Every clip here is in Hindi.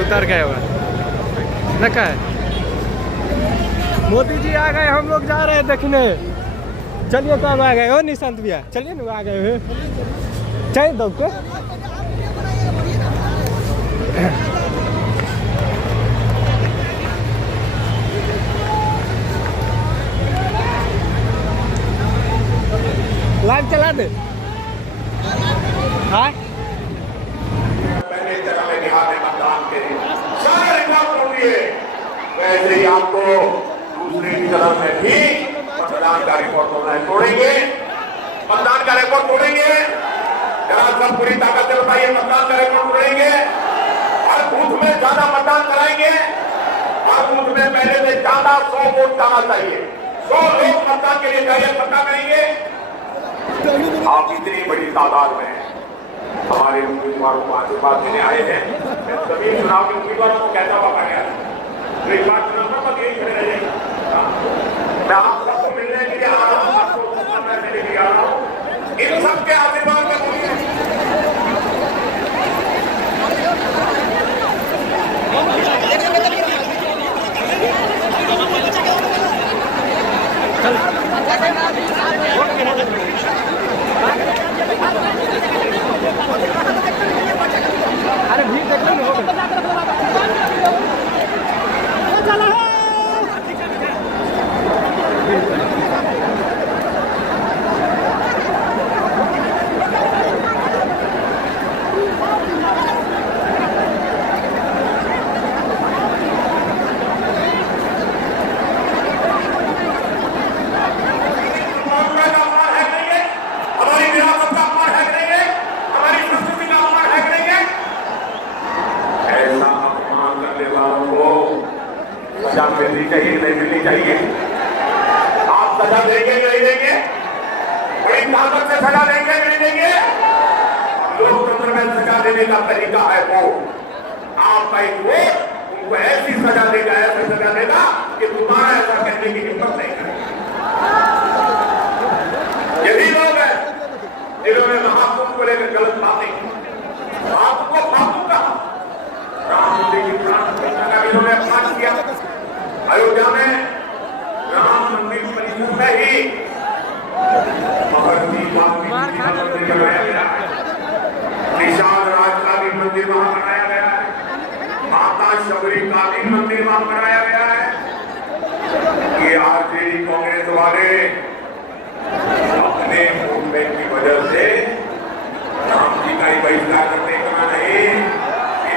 उतर गए हुआ न कहे। मोदी जी आ गए, हम लोग जा रहे हैं देखने। चलिए कब आ गए हो निशांत भैया, चलिए ना आ गए हुए, चाहिए दो को लाइव चला दे। हाँ पहले चला में बिहार में मतदान के सारे रिकॉर्ड तोड़ दिए, वैसे ही आपको दूसरी तरफ में भी मतदान का रिकॉर्ड तोड़ेंगे, मतदान का रिकॉर्ड तोड़ेंगे। जरा सब पूरी ताकत से बताइए, मतदान का रिकॉर्ड तोड़ेंगे। हर बूथ में ज्यादा मतदान कराएंगे, हर बूथ में पहले से ज्यादा 100 वोट जाना चाहिए, 100 लोग मतदान के लिए चाहिए, पक्का करेंगे। आप इतनी बड़ी तादाद में हमारे उम्मीदवारों को आशीर्वाद देने आए हैं। मैं सभी चुनाव के उम्मीदवारों को कहता हुआ गया तो एक बार चुनाव मत यही खड़े रहिए। मैं आप सबको मिलने के लिए आ रहा हूँ, आपको देने के लिए आ रहा हूँ, इन सबके आशीर्वाद में अरे भीड़ देख लो चला है। मिलनी चाहिए, नहीं मिलनी चाहिए। आप सजा देंगे नहीं देंगे, बड़ी ताकत से सजा देंगे नहीं देंगे। लोकतंत्र में सजा देने का तरीका है वो, आपका एक वोट उनको ऐसी सजा देगा, ऐसी सजा देगा कि दोबारा ऐसा कहने की हिम्मत नहीं करेगा। यही लोग हैं जिन्होंने महाकुंभ को लेकर गलत बातें की, आपको फालतू कहा, राम मंदिर की प्राण प्रतिष्ठा का इन्होंने अपमान किया। अयोध्या में राम मंदिर परिसर में ही महर्षि वाल्मीकि मंदिर बनाया गया है, निषाद राज का भी मंदिर वहां बनाया गया है, माता शबरी का भी मंदिर वहां बनाया गया है। ये आरजेडी कांग्रेस वाले अपने मूवमेंट की वजह से राम जी का ही बहिष्कार करते, कहा नहीं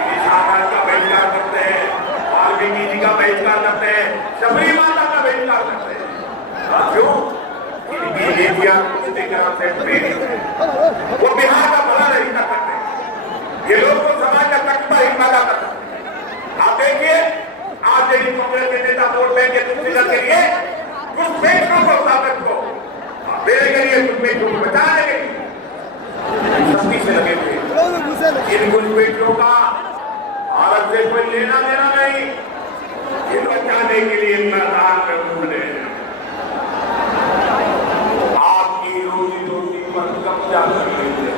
निषाद राज का बहिष्कार करते हैं, वाल्मीकि जी का बहिष्कार करते हैं, शबरी माता का बहिष्कार करते हैं। क्यों? वो बिहार का भला नहीं कर सकते, ये लोग तो समाज का तख्ता ही पैदा कर सकते। आप देखिए आज यदि कांग्रेस के नेता वोट देंगे कुर्सीगर के लिए, घुसपैठियों को ताकत को देने के लिए, घुसपैठियों को बचाने के लिए सख्ती से लगे हुए। इन घुसपैठियों का भारत से कोई लेना देना नहीं, ये बचाने के लिए मैदान में उतरे। आपकी रोजी रोटी पर कब्जा कर लेते,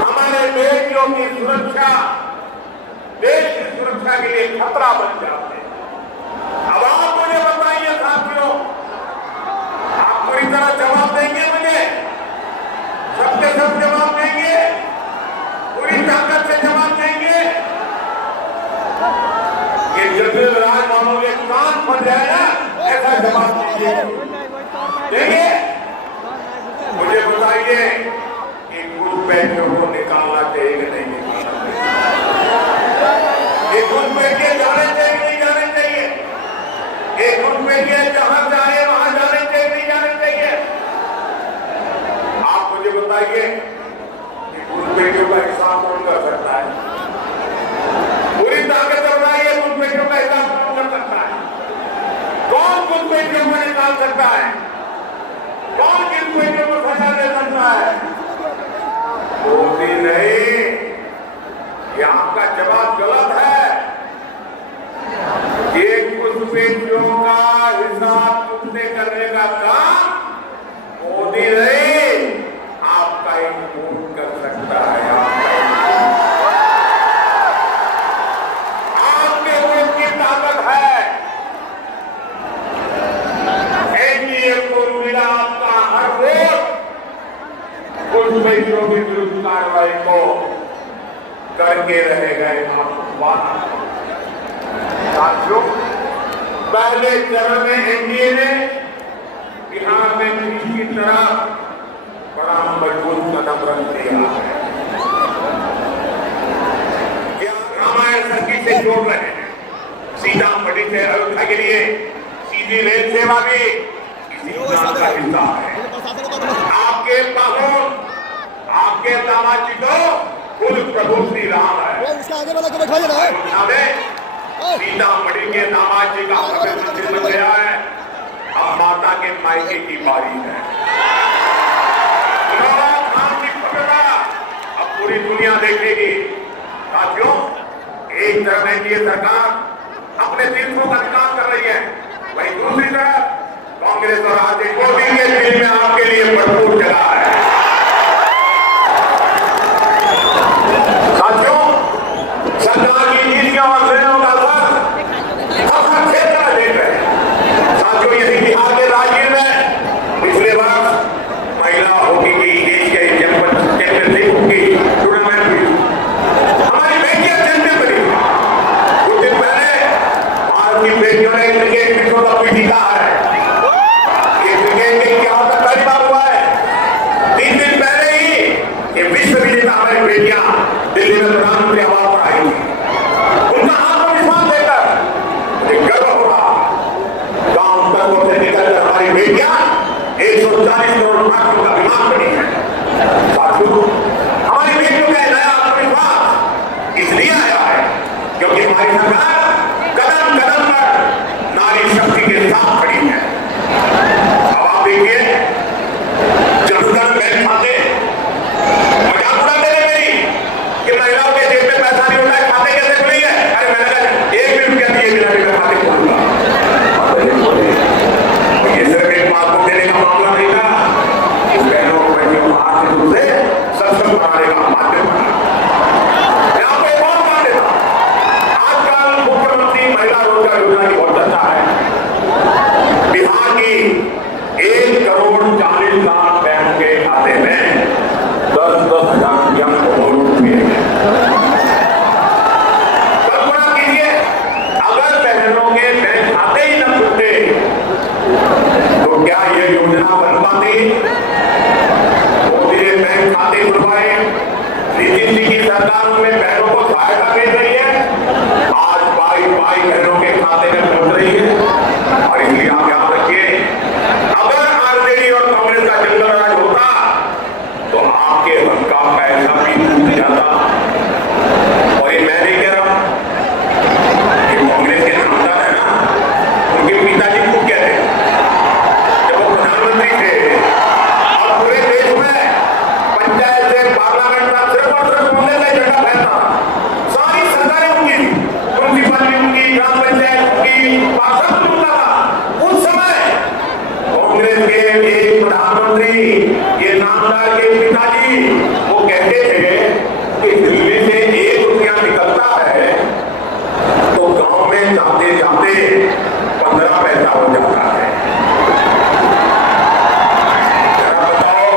हमारे बेटियों की सुरक्षा, देश की सुरक्षा के लिए खतरा बन जाते हैं। अब आप मुझे बताइए साथियों, आप पूरी तरह जवाब देंगे मुझे, सबके सब जवाब देंगे, पूरी ताकत से जवाब देंगे। ये जनरल राज मानो के कान फट जाए ना, ऐसा जवाब दीजिए। देखिए मुझे बताइए कि घुसपैठियों को निकालना चाहिए कि नहीं निकालना चाहिए? घुसपैठिए जाने चाहिए नहीं जाने चाहिए? घुसपैठिए जहां जाए वहां जाने चाहिए नहीं जाने चाहिए? आप मुझे बताइए कि घुसपैठियों का हिसाब कौन कर सकता है? पूरी ताकत से बताइए घुसपैठियों का हिसाब कौन कर सकता है? कौन घुसपैठियों को निकाल सकता है? कौन घुसपैठियों को सजा दे सकता है? मोदी नहीं, ये आपका जवाब गलत है। ये घुसपैठियों का हिसाब चुकते करने का काम मोदी नहीं, आपका एक वोट कर सकता है। घुसपैठियों के विरुद्ध कार्रवाई को करके रह गए वादा। साथियों, पहले चरण में एनडीए ने बिहार में कृषि की तरफ बड़ा मजबूत कदम रख दिया है। रामायण सर्किट से जोड़ रहे हैं। सीतामढ़ी से अयोध्या के लिए सीधी रेल सेवा भी इसी योजना का हिस्सा है। आपके बाबू, आपके दामाद जी तो खुद प्रभु श्री राम है। सीतामढ़ी के दामाद जी का भव्य मंदिर बन गया है। अब माता के मायके की बारी है। अब पूरी दुनिया देखेगी। साथियों, एक तरफ एनडीए सरकार अपने तीर्थों का विकास कर रही है, वहीं दूसरी तरफ कांग्रेस और आरजेडी को भी के दिल में आपके लिए भरपूर जगह है। साथियों, सरकार की नीतियों और निर्णयों का असर हर क्षेत्र में देख रहे हैं। साथियों, यदि बिहार के राजगीर में पिछले वर्ष महिला हॉकी की एशियाई चैंपियनशिप की टूर्नामेंट हुई, हमारी बेटियां चैंपियन बनी। कुछ दिन पहले भारत की बेटियों ने क्रिकेट विश्व कप भी जीता है। ये क्रिकेट के इतिहास में पहली बार हुआ है। 3 दिन पहले ही ये विश्व विजेता हमारी बेटियां दिल्ली में प्रधानमंत्री आवास पर आई थी। उनका आत्मविश्वास देखकर मुझे गर्व हो रहा। गांव तक से निकलकर हमारी बेटियां 140 करोड़ भारतीयों का विमान बनी है। साथियों, हमारी बेटियों का नया आत्मविश्वास इसलिए आया है क्योंकि हमारी सरकार कदम कदम पर नारी शक्ति के साथ खड़ी है। अब आप देखिए, जनधन बैंक खाते मजाक उड़ाते हैं मेरी कि महिलाओं के जेब में पैसा नहीं होता है, खाते कैसे खुली है? अरे मैंने 1 भी रुपया दिए बिना भी मैं खाते खोलूंगा। ये सिर्फ एक बात को देने का मामला नहीं था, बहनों बहनों को आर्थिक रूप से सक्षम बनाने का माध्यम था। यहाँ पे कौन मान देता? आजकल मुख्यमंत्री महिला रोजगार योजना की बहुत चर्चा है। बिहार की 1 करोड़ 40 लाख बहन के खाते में 10-10 हजार करोड़ रुपये। कल्पना कीजिए, अगर बहनों के बैंक खाते ही न खुलते तो क्या ये योजना बन पाती? मोदी ने बैंक खाते खुलवाए, नीतीश जी की सरकार में बहनों को सहायता भेज रही है। आज बाई बहनों के खाते में पहुंच रही है। और इसलिए आप याद रखिए, अगर आरजेडी और कांग्रेस का जंगल राज होता तो आपके हक का पैसा भी टूट जाता। और ये मैं नहीं कह रहा, ये कांग्रेस के नामदार है ना, उनके पिताजी को कहते हैं जब वो प्रधानमंत्री थे और पूरे देश में पंचायत से पार्लियामेंट तक सिर्फ और सिर्फ कांग्रेस का झंडा फहरता था। सारी सरकारें उनकी, म्युनिसिपैलिटी उनकी, ग्राम पंचायत उनकी, पार्षद उनका था। उस समय कांग्रेस के एक प्रधानमंत्री, ये नामदार के पिताजी, वो कहते थे कि दिल्ली से 1 रुपया निकलता है तो गांव में जाते जाते 15 पैसा हो जाता है। जरा बताओ,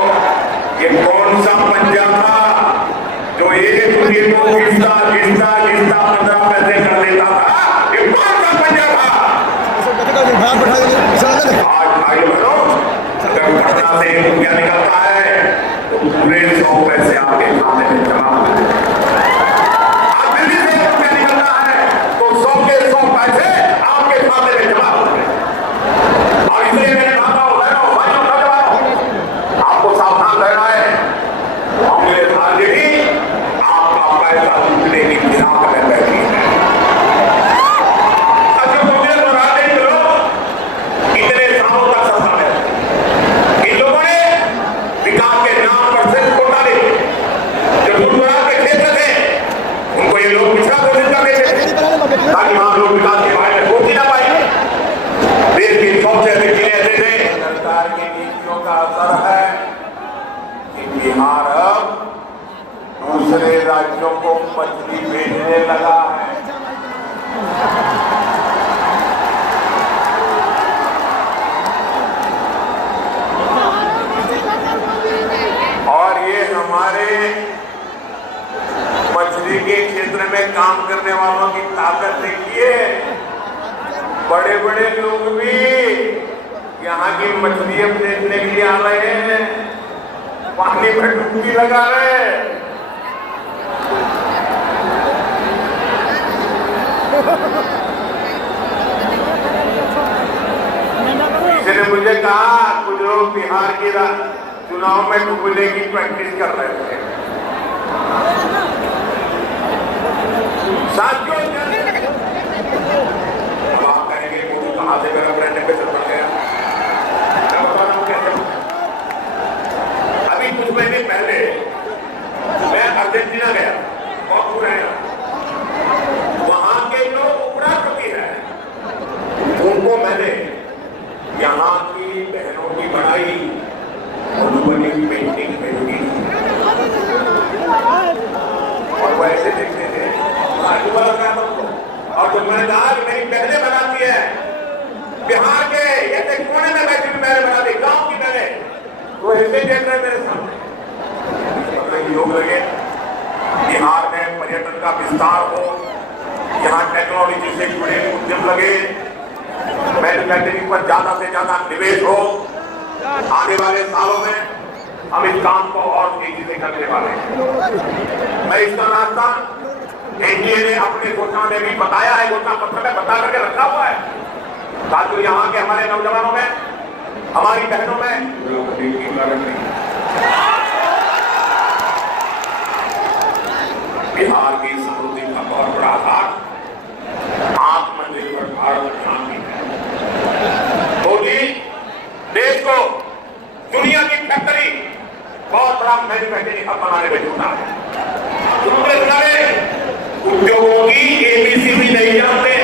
ये कौन सा पंजा था जो 1 रुपये को घिसता घिसता घिसता 15 पैसे कर देता था? ये कौन सा पंजा था? आज भाई बहनों, अगर घटना से 1 रुपया निकलता है तो पूरे 100 पैसे आपके खाते में जमा होते हैं। आप दिल्ली से 1 रुपया निकलता है तो 100 के 100 पैसे आपके खाते में जमा होते हैं। और इसलिए मैंने कहा आपको सावधान रहना है। कांग्रेस आरजेडी आपका पैसा लूटने की फिराक में बैठी है। अच्छा, कांग्रेस और आरजेडी लोग इतने सालों तक सत्ता में, इन लोगों ने विकास के नाम पर सिर्फ घोटाले, जो दूर-दराज के क्षेत्र थे उनको ये लोग पिछड़ा घोषित कर देते थे ताकि वहां लोग विकास के बारे में सोच ही ना पाए। देश की सबसे अधिक ऐसे थे। सरकार की नीतियों का असर है कि बिहार अब दूसरे राज्यों को मछली भेजने लगा है। और ये हम काम करने वालों की ताकत देखिए। बड़े बड़े लोग भी यहाँ की मछली अब देखने के लिए आ रहे हैं, पानी में डुबकी लगा रहे हैं। किसी ने मुझे कहा कुछ लोग बिहार की चुनाव में डूबने की प्रैक्टिस कर रहे थे। साथियों, अब आप कहेंगे वो कहां से मेरा ब्रांड एम्बेसडर बन गया? मैं बता रहा हूं कैसे। अभी कुछ महीने पहले मैं अर्जेंटीना गया, बहुत दूर है, वहां के लोग उपराष्ट्रपति हैं, उनको मैंने यहाँ की बहनों की बनाई मधुबनी की पेंटिंग भेजी और वो ऐसे देखते थे। और जब मैंने कहा कि मेरी बहनें बनाती है बिहार के ऐसे कोने में बैठी हुई बहनें बनाती, गांव की बहनें, वो ऐसे देख रहे मेरे सामने। योग लगे बिहार में पर्यटन का विस्तार हो, यहाँ टेक्नोलॉजी से जुड़े उद्यम लगे, मैन्युफैक्चरिंग पर ज्यादा से ज्यादा निवेश हो। आने वाले सालों में हम इस काम को और तेजी से करने वाले हैं। मैं इसका रास्ता एनडीए ने अपने घोषणा में भी बताया है, घोषणा पत्र में बता करके रखा हुआ है। साथियों, यहाँ के हमारे नौजवानों में, हमारी बहनों में बिहार की समृद्धि का बहुत बड़ा आधार आत्मनिर्भर भारत अभियान भी है। मोदी देश को दुनिया की फैक्ट्री, बहुत बड़ा मैन्युफैक्चरिंग हब बनाने में जुटा है। दूसरे किनारे उद्योगों की एबीसी भी नहीं जानते,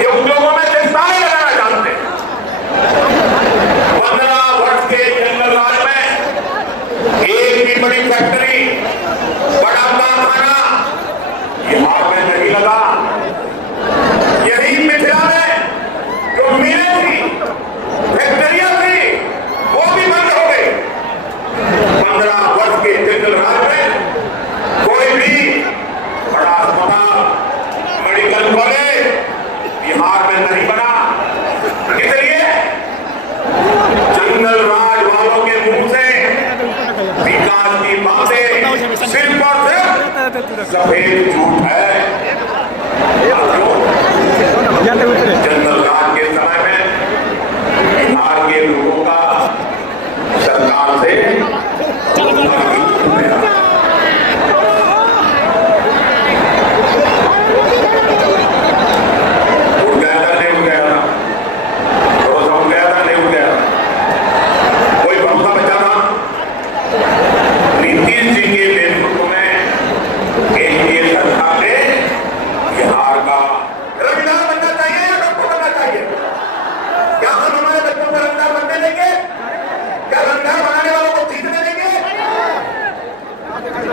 ये उद्योगों में सितारे लगाना जानते हैं। 15 वर्ष के जंगल राज में एक भी बड़ी फैक्ट्री, बड़ा कारखाना बिहार में नहीं लगा। यही मिथिला में जो मिलें थी, फैक्ट्रियां थी, वो भी बंद हो गई। 15 वर्ष के जंगल राज में कोई भी बड़ा अस्पताल, मेडिकल कॉलेज बिहार में नहीं बना। इसलिए जंगल राज वालों के मुंह से विकास की बातें सिर्फ और सिर्फ सफेद झूठ है। जंगल राज के समय में बिहार के लोगों का सरकार से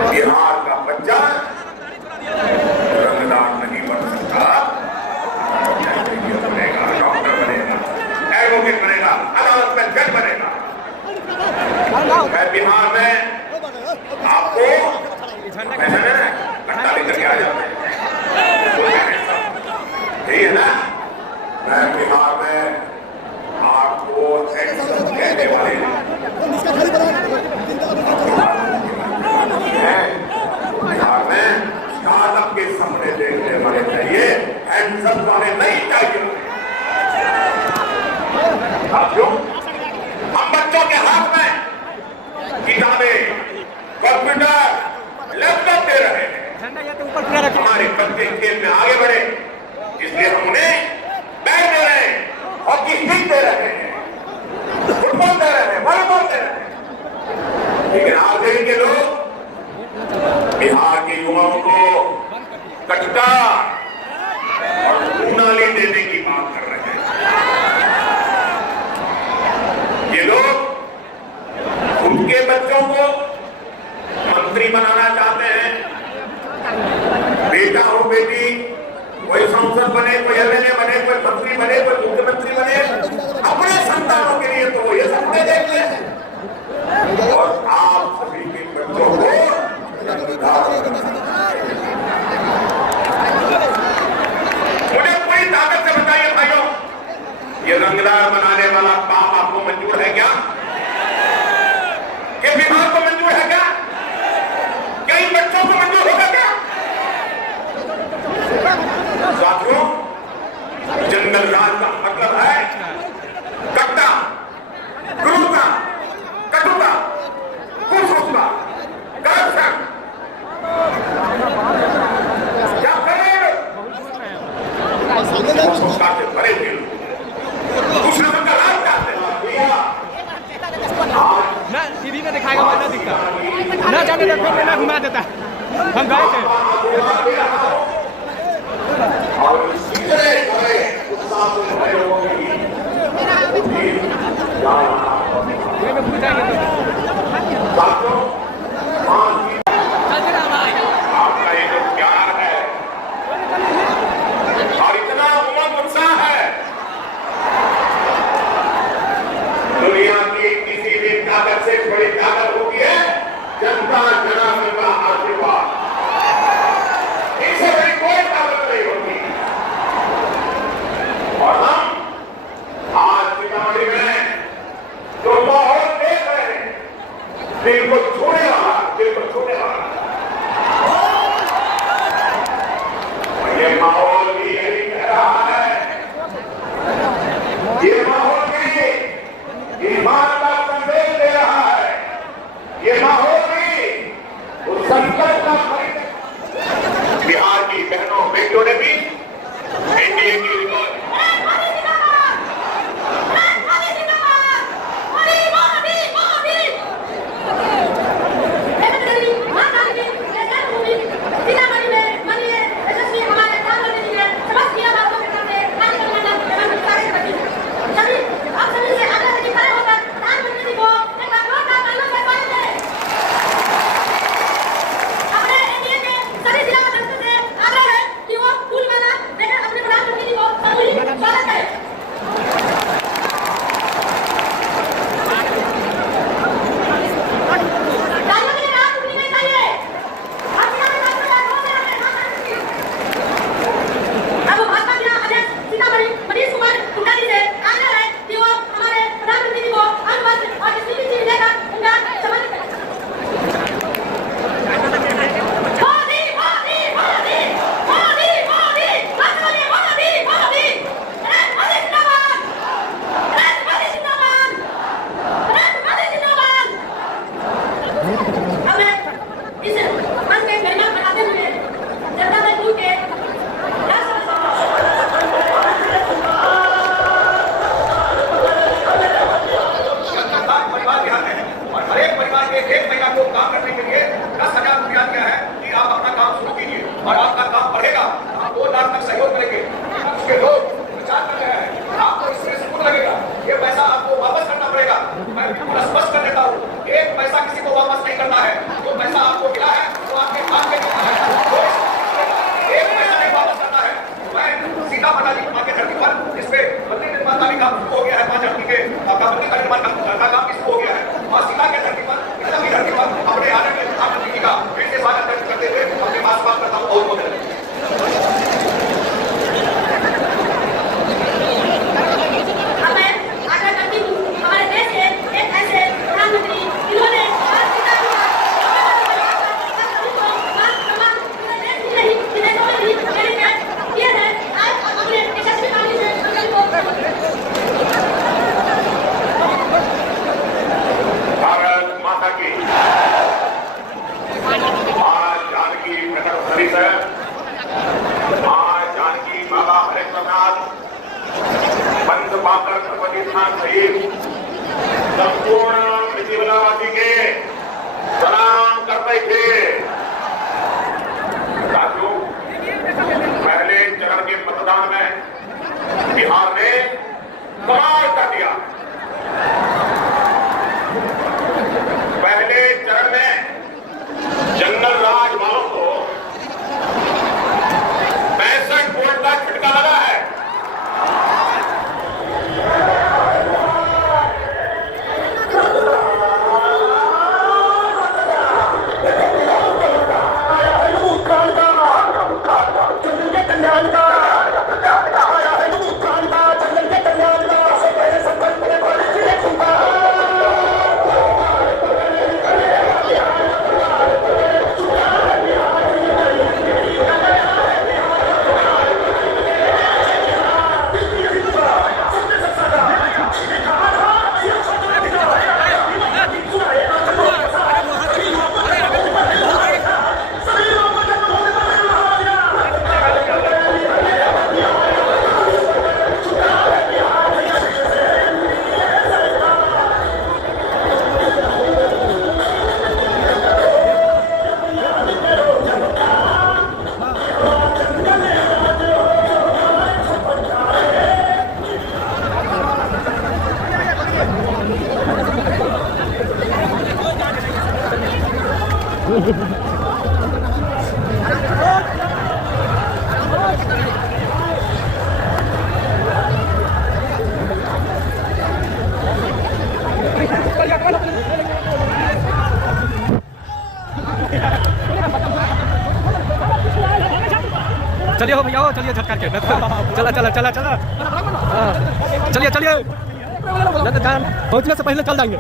बिहार का बच्चा रंगदार नहीं बन सकता, बनेगा, डॉक्टर बनेगा, एडवोकेट बनेगा, अदालत में जज बनेगा। मैं बिहार में आपको घंटा लेकर के आ जाते हैं, यही है ना। मैं बिहार में आपको कहने वाले बिहार में स्टार्टअप के सपने देखने वाले चाहिए, हैंडसम वाले नहीं चाहिए। साथियों, हम बच्चों के हाथ में किताबें, कंप्यूटर, लैपटॉप दे रहे हैं। हमारे बच्चे खेल में आगे बढ़े, इसलिए हम उन्हें बैट दे रहे हैं, हॉकी स्टिक दे रहे हैं, फुटबॉल दे रहे हैं, वॉलीबॉल दे रहे हैं। लेकिन आज के लोग बिहार के युवाओं को कटका और नाली देने की बात कर रहे हैं। ये लोग उनके बच्चों को मंत्री बनाना चाहते हैं। बेटा हो बेटी, कोई सांसद बने, कोई एमएलए बने, कोई मंत्री बने, कोई मुख्यमंत्री बने, अपने संतानों के लिए तो वो ये सपने देखते हैं। और आप सभी के बच्चों को बनाने वाला काम आपको मंजूर है क्या? कि बिहार को मंजूर है क्या? कई बच्चों को मंजूर होगा क्या? साथियों, जंगल राज का मतलब है कट्टा, क्रूरता, कटुता, कुसंस्कार, करप्शन। क्या करें? कुसंस्कार से भरे दिल, दूसरे का राज चाहते हैं। ना टीवी में दिखाएगा वरना दिखता ना जाने देखो मैं ना घुमा देता हम गए थे और इतने बड़े उत्साह से भरे लोगों की साथियों, आपका ये जो प्यार है और इतना उमंग उत्साह है, दुनिया की किसी भी ताकत से बड़ी ताकत होती है जनता जनार्दन का आशीर्वाद। इससे बड़ी कोई ताकत नहीं होती। और हम आज सीतामढ़ी में जो माहौल देख रहे हैं, दिल को छूने वाला, दिल को छूने वाला, और ये माहौल भी यही कह रहा है, ये माहौल भी ईमान का संदेश दे रहा है, ये माहौल भी उस संकट का बिहार की बहनों बेटियों ने भी एनडीए की संपूर्ण मिथिलावासी के सलाम करते थे। साथियों, पहले चरण के मतदान में बिहार ने कमाल कर दिया। पहले चरण में जंगल राज वालों को 65 वोट का झटका लगा है। चलिए हो भैया हो, चलिए झटका के चला चला चला चला हाँ, चलिए चलिए पहुंचने से पहले चल जाएंगे।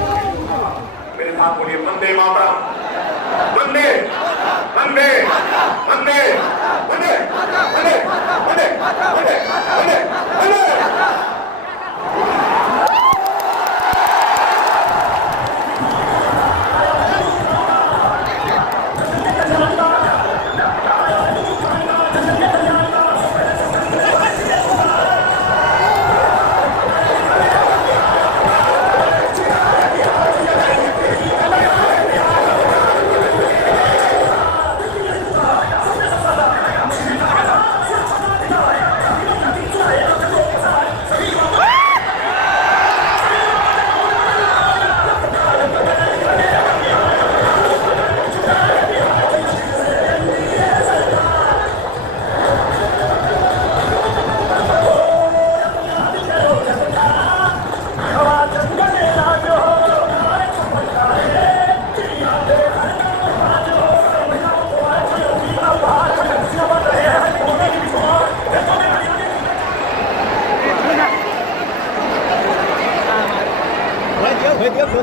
मेरे साथ बोलिए वंदे मातरम, वंदे वंदे वंदे वंदे वंदे वंदे वंदे वंदे वंदे।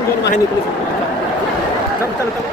दोन माहिती निकलू चल चल चल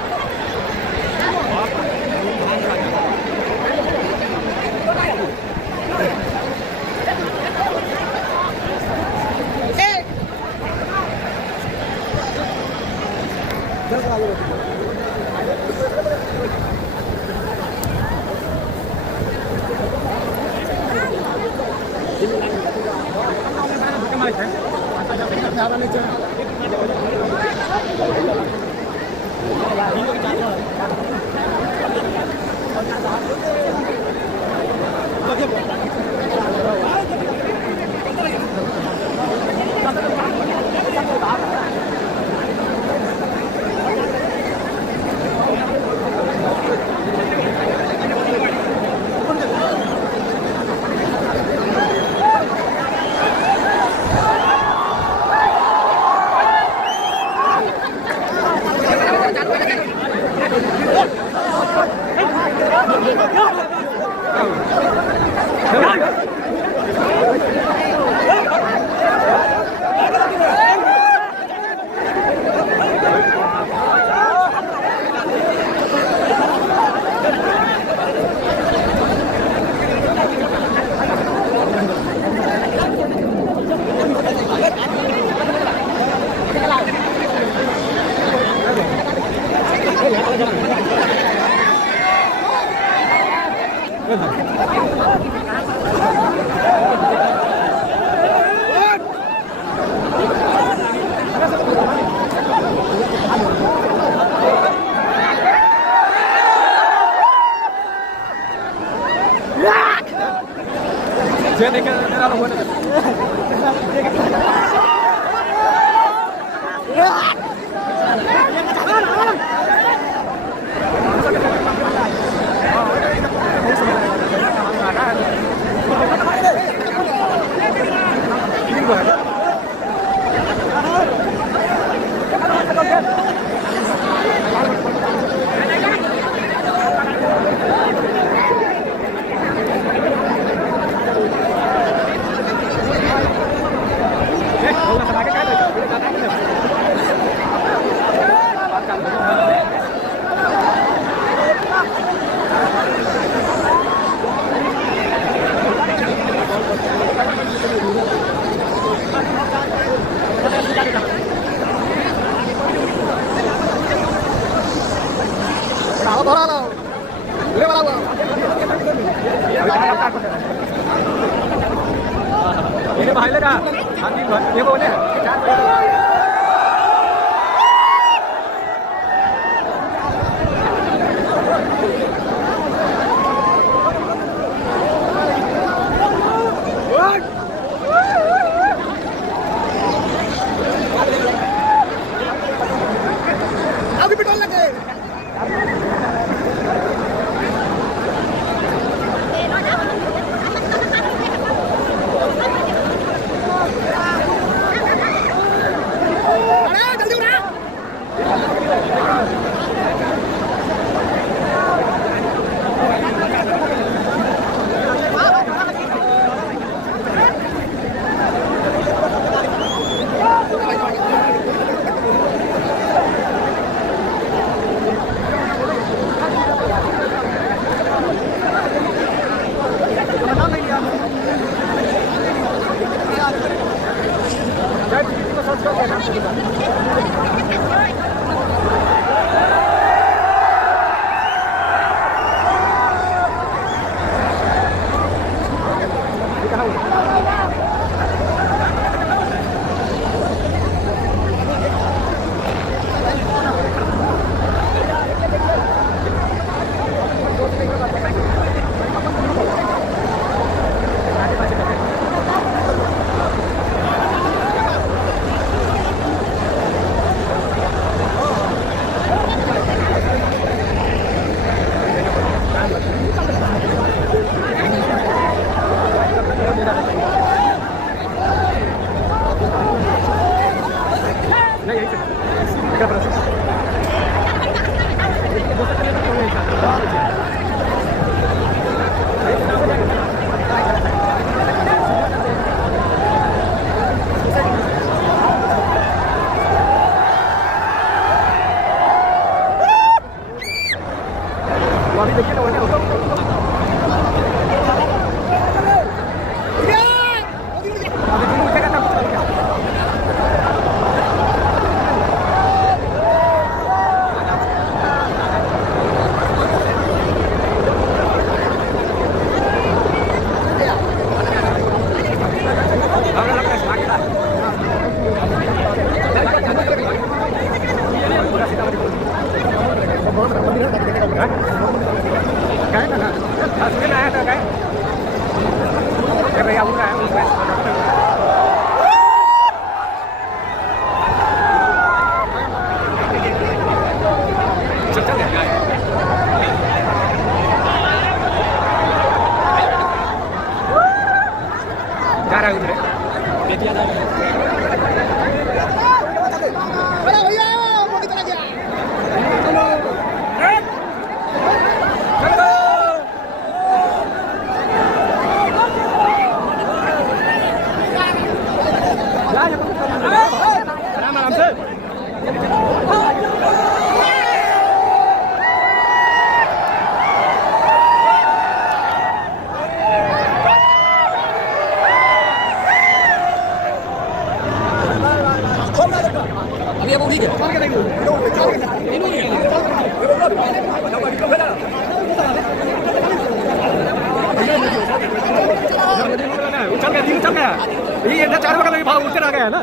ये इधर चारों का भाव उतर आ गया है ना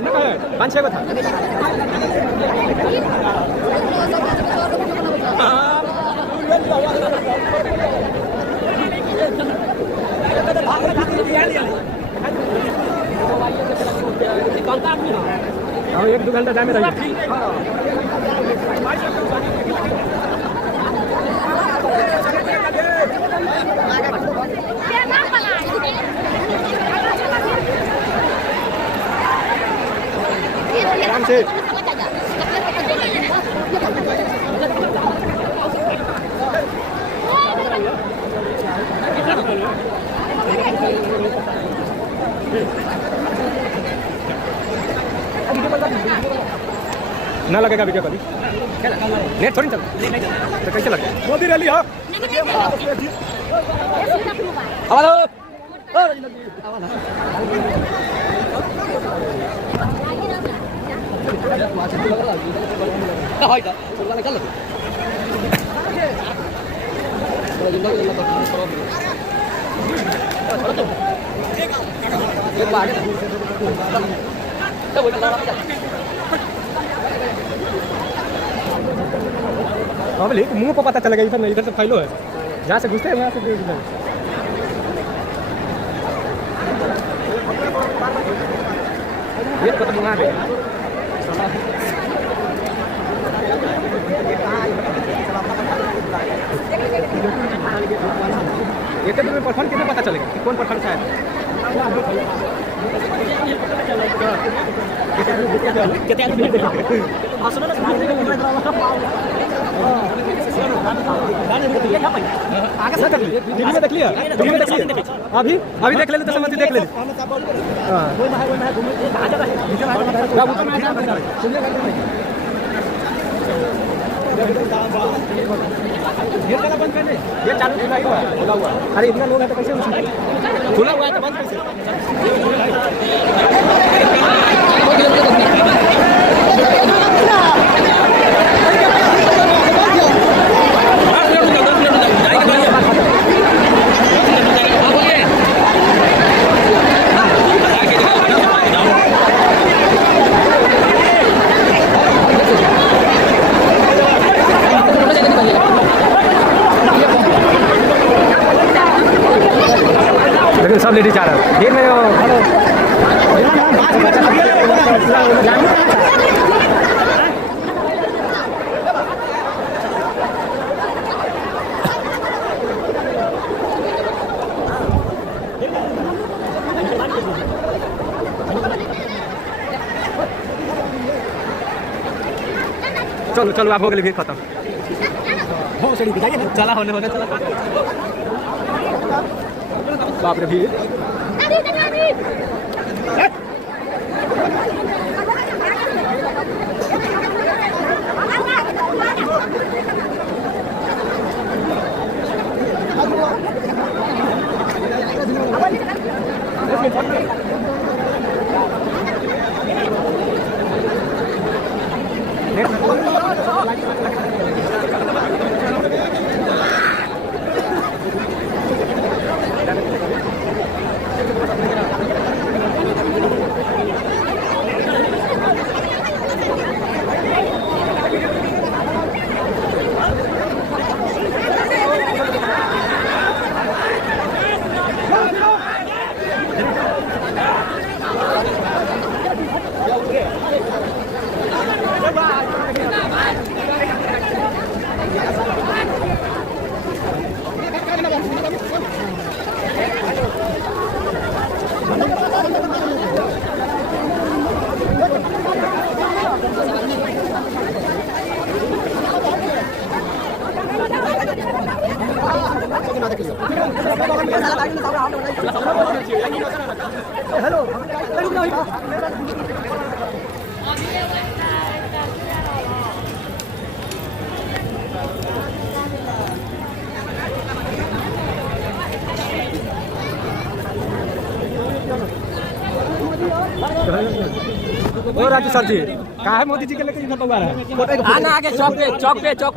5-6 को था हाँ 1-2 घंटा टाइम रहिए आराम से ना लगेगा वीडियो कभी नेट थोड़ी चल तो कैसे लगेगा मोदी रैली हो पब्लिक मुंह को पता चलेगा, इधर नहीं, इधर से फैलो है, जहाँ से घुसते हैं वहाँ से ये तो मुँह पे ये तो तुम्हें प्रखंड कितना पता चलेगा कि कौन प्रखंड का है? टीवी में देख लिया, अभी अभी देख ले तो समझ देख ले। ये चालू खुला हुआ है, खुला हुआ। अरे इतना लोग है तो कैसे खुला हुआ है तो बंद कैसे? सब लेडीज आ रहा है देर में चलो चलो आप हो गए भीड़ खत्म चला होने होने चला बाप रे भीड़ ओ राजू सर जी कहाँ है मोदी जी के लेके इधर तो आ रहा है आना आगे चौक पे अच्छा